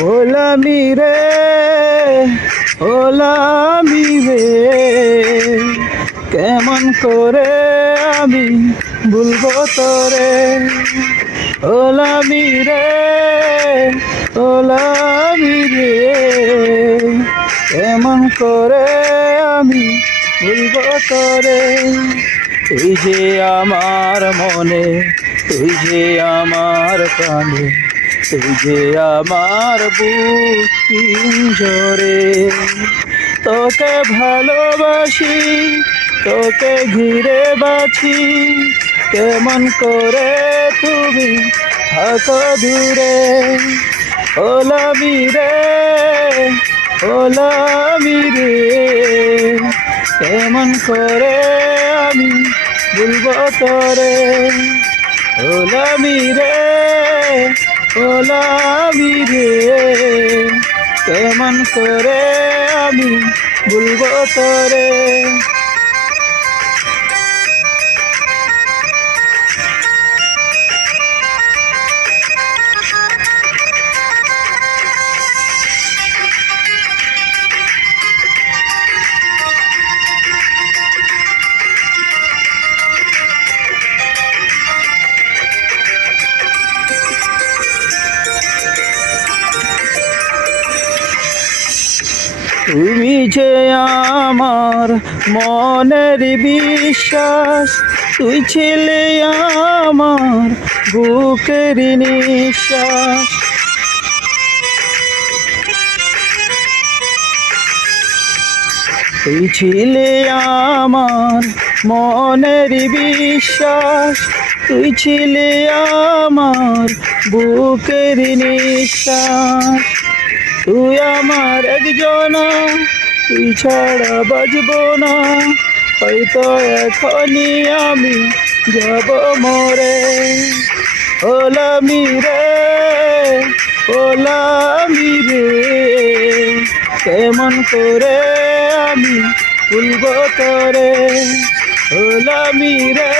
ওলামি রে, ওলামি রে, কেমন করে আমি ভুলবো তোরে। ওলামি রে, ওলামি রে, কেমন করে আমি ভুলবো তোরে। তুই যে আমার মনে, তুই যে আমার প্রাণে, তুই যে আমার বুক পিঞ্জরে। তোকে ভালোবাসি, তোকে ঘিরে বাঁচি, কেমন করে তুমি থাকো দূরে। ওলামি রে, ওলামি রে, কেমন করে আমি ভুলবো তোরে। ওলামি রে, ওলামি রে, কেমন করে আমি ভুলবো তোরে। তুমি যে আমার মনের বিশ্বাস, তুই ছিলে আমার বুকের নিঃশ্বাস। তুই ছিলে আমার মনের বিশ্বাস, তুই ছিলে আমার বুকের নিঃশ্বাস। তুই আমার একজনা, তুই ছাড়া বাজবো না, হয়তো এখনই আমি যাব মরে। ওলামি রে, ওলামি রে, কেমন করে আমি ভুলবো তোরে। ওলামি রে।